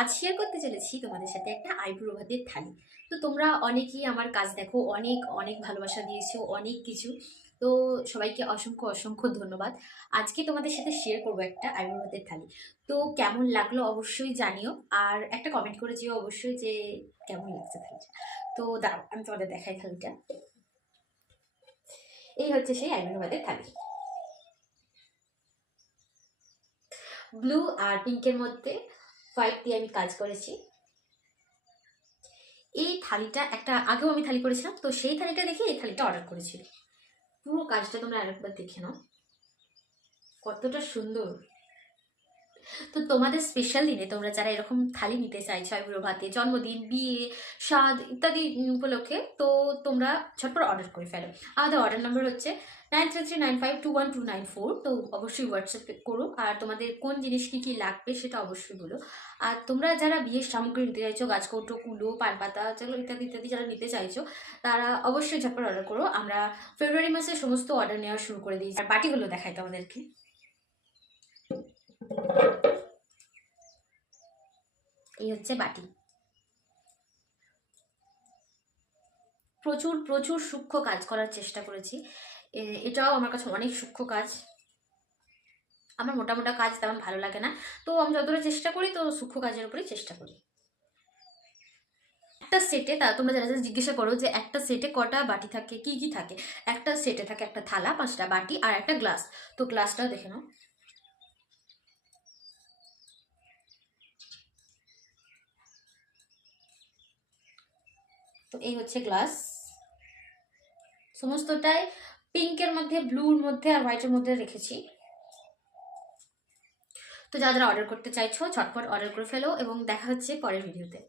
আজ শেয়ার করতে চলেছি তোমাদের সাথে একটা আইব্রো ভাতের থালি। তো তোমরা অনেকেই আমার কাজ দেখো, অনেক অনেক ভালোবাসা দিয়েছো, অনেক কিছু। তো সবাইকে অসংখ্য অসংখ্য ধন্যবাদ। আজকে তোমাদের সাথে শেয়ার করবো একটা আইব্রো ভাতের থালি। তো কেমন লাগলো অবশ্যই জানিও, আর একটা কমেন্ট করে যেও অবশ্যই যে কেমন লাগছে থালিটা। তো দাঁড়াও আমি তোমাদের দেখাই থালিটা। এই হচ্ছে সেই আইব্রো ভাতের থালি, ব্লু আর পিঙ্কের মধ্যে হোয়াইট দিয়ে আমি কাজ করেছি। এই থালিটা একটা আগেও আমি থালি করেছিলাম, তো সেই থালিটা দেখে এই থালিটা অর্ডার করেছিল। পুরো কাজটা তোমরা আরেকবার দেখে নাও, কতটা সুন্দর। তো তোমাদের স্পেশাল দিনে তোমরা যারা এরকম থালি নিতে চাইছো আইবুড়ো ভাতে, জন্মদিন, বিয়ে, স্বাদ ইত্যাদি উপলক্ষে, তো তোমরা ঝটপট অর্ডার করে ফেলো। আমাদের অর্ডার নাম্বার হচ্ছে 9339521294। তো অবশ্যই হোয়াটসঅ্যাপ করো, আর তোমাদের কোন জিনিস কী কী লাগবে সেটা অবশ্যই বলো। আর তোমরা যারা বিয়ের সামগ্রী নিতে চাইছো, গাছকৌটো, কুলো, পানপাতা, যেগুলো ইত্যাদি ইত্যাদি যারা নিতে চাইছো, তারা অবশ্যই ঝটপট অর্ডার করো। আমরা ফেব্রুয়ারি মাসে সমস্ত অর্ডার নেওয়া শুরু করে দিয়েছি। আর বাটিগুলো দেখাই তোমাদেরকে। এই হচ্ছে বাটি। প্রচুর প্রচুর সূক্ষ্ম কাজ করার চেষ্টা করেছি। এটাও আমার কাছে অনেক সূক্ষ্ম কাজ। আমার মোটা মোটা কাজ তেমন ভালো লাগে না, তো আমি যতটা চেষ্টা করি তো সূক্ষ্ম কাজের উপরেই চেষ্টা করি। একটা সেটে, তা তোমরা যারা যারা জিজ্ঞাসা করো যে একটা সেটে কটা বাটি থাকে, কি কি থাকে। একটা সেটে থাকে একটা থালা, 5টা বাটি আর একটা গ্লাস। তো গ্লাসটাও দেখে নাও। তো এই হচ্ছে গ্লাস, সমস্তটাই পিঙ্কের মধ্যে, ব্লুর মধ্যে আর হোয়াইটের মধ্যে রেখেছি। তো যারা যারা অর্ডার করতে চাইছো ঝটপট অর্ডার করে ফেলো, এবং দেখা হচ্ছে পরের ভিডিওতে।